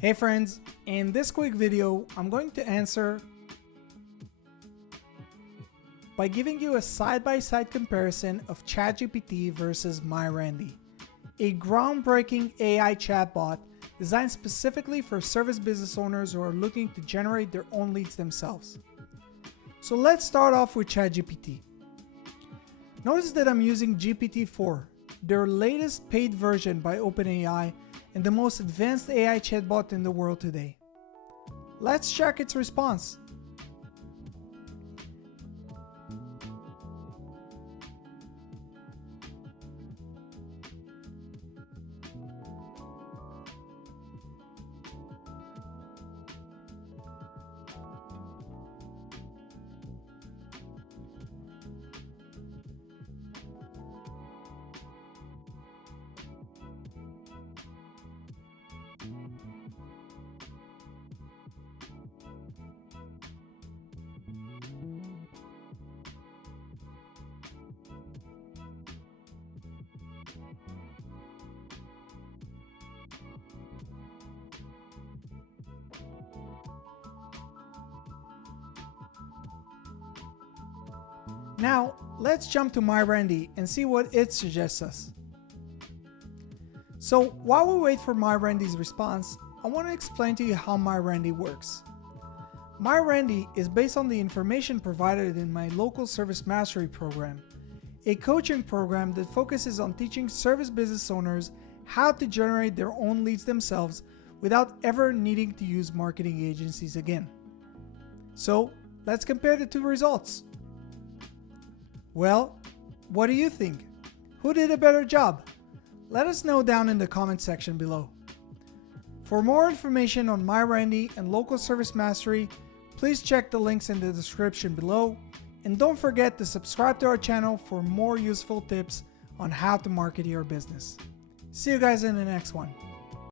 Hey friends, in this quick video, I'm going to answer by giving you a side-by-side comparison of ChatGPT versus MyRandy, a groundbreaking AI chatbot designed specifically for service business owners who are looking to generate their own leads themselves. So let's start off with ChatGPT. Notice that I'm using GPT-4, their latest paid version by OpenAI and the most advanced AI chatbot in the world today. Let's check its response. Now, let's jump to MyRandy and see what it suggests us. So while we wait for MyRandy's response, I want to explain to you how MyRandy works. MyRandy is based on the information provided in my local service mastery program, a coaching program that focuses on teaching service business owners how to generate their own leads themselves without ever needing to use marketing agencies again. So let's compare the two results. Well, what do you think? Who did a better job? Let us know down in the comment section below. For more information on MyRandy and Local Service Mastery, please check the links in the description below, and don't forget to subscribe to our channel for more useful tips on how to market your business. See you guys in the next one.